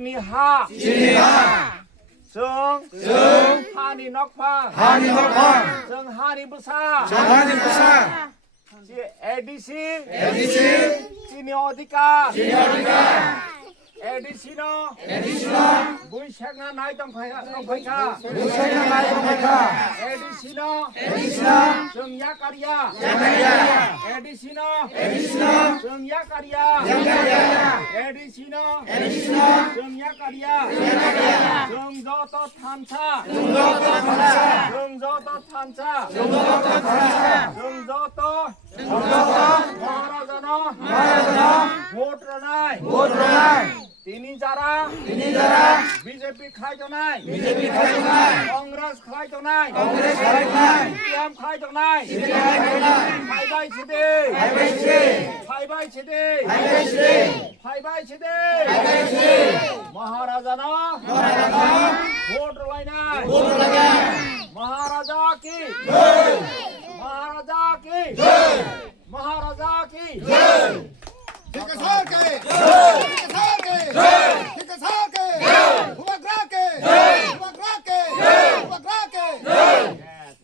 नि हा जों हानि नखफा जों हानि बुसा एडिसि चिनि अधिकार एडिसिनो बैसागना नाय दंफायखा एडिसिनो जों याकारिया एडिसिनो जों याकारिया एडिसिनो जों याकारिया जों जत थानसा जों जत महाराजानो भोट रनाय তিনি যারা বিজেপি খাইতো নাই কংগ্রেস খাইতো নাই সিপিএম খাইতো নাই ফাইবাইছিদে মহারাজানো ভোট রলাইনাই মহারাজা কি মহারাজা কি জয়